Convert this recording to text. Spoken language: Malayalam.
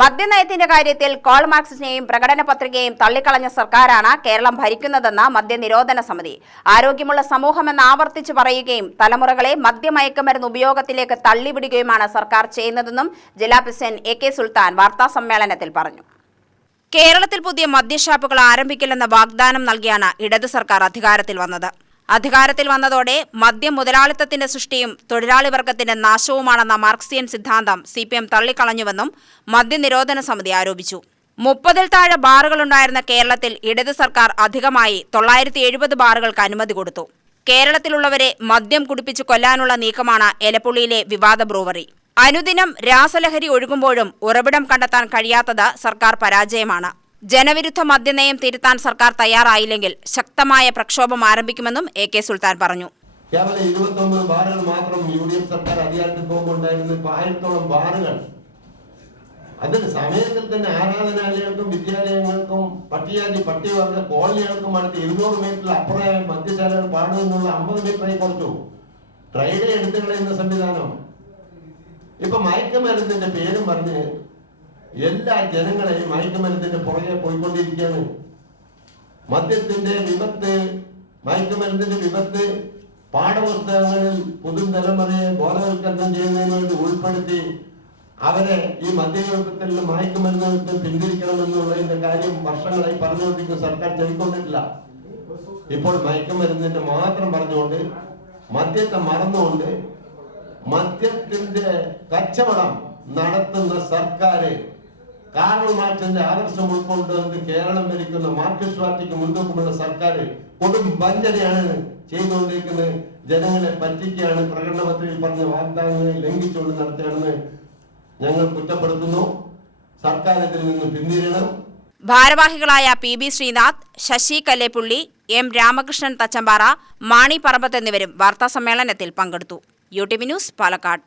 മദ്യനയത്തിന്റെ കാര്യത്തിൽ കോൾ മാർക്സിനെയും പ്രകടന പത്രികയും തള്ളിക്കളഞ്ഞ സർക്കാരാണ് കേരളം ഭരിക്കുന്നതെന്ന മദ്യനിരോധന സമിതി. ആരോഗ്യമുള്ള സമൂഹമെന്ന് ആവർത്തിച്ചു പറയുകയും തലമുറകളെ മദ്യമയക്കുമരുന്ന് ഉപയോഗത്തിലേക്ക് തള്ളിവിടുകയുമാണ് സർക്കാർ ചെയ്യുന്നതെന്നും ജില്ലാ പ്രസിഡന്റ് എ കെ സുൽത്താൻ വാർത്താ സമ്മേളനത്തിൽ പറഞ്ഞു. കേരളത്തിൽ പുതിയ മദ്യഷാപ്പുകൾ ആരംഭിക്കില്ലെന്ന വാഗ്ദാനം നൽകിയാണ് ഇടതു സർക്കാർ അധികാരത്തിൽ വന്നത്. അധികാരത്തിൽ വന്നതോടെ മദ്യം മുതലാളിത്തത്തിന്റെ സൃഷ്ടിയും തൊഴിലാളി വർഗത്തിന്റെ നാശവുമാണെന്ന മാർക്സിയൻ സിദ്ധാന്തം സി പി എം തള്ളിക്കളഞ്ഞുവെന്നും മദ്യനിരോധന സമിതി ആരോപിച്ചു. മുപ്പതിൽ താഴെ ബാറുകളുണ്ടായിരുന്ന കേരളത്തിൽ ഇടത് സർക്കാർ അധികമായി തൊള്ളായിരത്തി എഴുപത് ബാറുകൾക്ക് അനുമതി കൊടുത്തു. കേരളത്തിലുള്ളവരെ മദ്യം കുടിപ്പിച്ചു കൊല്ലാനുള്ള നീക്കമാണ് എലപ്പുള്ളിയിലെ വിവാദ ബ്രൂവറി. അനുദിനം രാസലഹരി ഒഴുകുമ്പോഴും ഉറവിടം കണ്ടെത്താൻ കഴിയാത്തത് സർക്കാർ പരാജയമാണ്. ജനവിരുദ്ധ മദ്യനയം തിരുത്താൻ സർക്കാർ തയ്യാറായില്ലെങ്കിൽ ശക്തമായ പ്രക്ഷോഭം ആരംഭിക്കുമെന്നും എ കെ സുൽത്താൻ പറഞ്ഞു. കേവലം ഇരുപത്തൊമ്പത് ബാറുകൾ മാത്രം യു ഡി എഫ് സർക്കാർ അധികാരത്തിൽ പോകുമ്പോൾ ആയിരത്തോളം ബാറുകൾ. അതിന് സമയത്തിൽ തന്നെ ആരാധനാലയങ്ങൾക്കും വിദ്യാലയങ്ങൾക്കും പട്ടികജാതി പട്ടികവർഗ കോളനികൾക്കും അടുത്ത് ഇരുന്നൂറ് മീറ്ററിൽ അപ്പുറമായ മദ്യശാലകൾ പാടുമെന്നുള്ള അമ്പത് മീറ്ററായി കുറച്ചു. ട്രൈഡേ എടുത്തു കളയുന്ന സംവിധാനം. ഇപ്പൊ മയക്കുമരുന്നിന്റെ പേരും പറഞ്ഞ് എല്ലാ ജനങ്ങളെയും മയക്കുമരുന്നിന്റെ പുറകെ പോയിക്കൊണ്ടിരിക്കുകയാണ്. മദ്യത്തിന്റെ വിപത്ത് മയക്കുമരുന്നിന്റെ വിപത്ത് പാഠപുസ്തകങ്ങളിൽ പുതുതലമുറയെ ബോധവൽക്കരണം ചെയ്യുന്നതിന് വേണ്ടി ഉൾപ്പെടുത്തി അവരെ ഈ മദ്യവിപത്തിൽ മയക്കുമരുന്നിട്ട് പിന്തിരിക്കണമെന്നുള്ളതിന്റെ കാര്യം വർഷങ്ങളായി പറഞ്ഞുകൊണ്ടിരിക്കുന്ന സർക്കാർ ചെയ്തുകൊണ്ടിട്ടില്ല. ഇപ്പോൾ മയക്കുമരുന്നിന്റെ മാത്രം പറഞ്ഞുകൊണ്ട് മദ്യത്തെ മറന്നുകൊണ്ട് മദ്യത്തിന്റെ കച്ചവടം നടത്തുന്ന സർക്കാര് കാർൾ മാർക്സിന്റെ ആദർശം ഉൾക്കൊണ്ടുകൊണ്ട് കേരളം ഭരിക്കുന്ന മാർക്സിസ്റ്റ് പാർട്ടിക്ക് മുൻതൂക്കമുള്ള സർക്കാർ കൊടും വഞ്ചനയാണ് ചെയ്തുകൊണ്ടിരിക്കുന്നത്. ജനങ്ങളെ പറ്റിക്കുകയാണ് പ്രകടന പത്രികയിൽ പറഞ്ഞ വാഗ്ദാനങ്ങളെ ലംഘിച്ചുകൊണ്ട് നടത്തുകയാണെന്ന് ഞങ്ങൾ കുറ്റപ്പെടുത്തുന്നു. സർക്കാർ ഇതിൽ നിന്ന് പിന്തിരിയണം. ഭാരവാഹികളായ P B Sreenath Sasi Kalleppulli M Ramakrishnan Thachampara Mani Parambath എന്നിവരും വാർത്താസമ്മേളനത്തിൽ പങ്കെടുത്തു. U T V news Palakkad.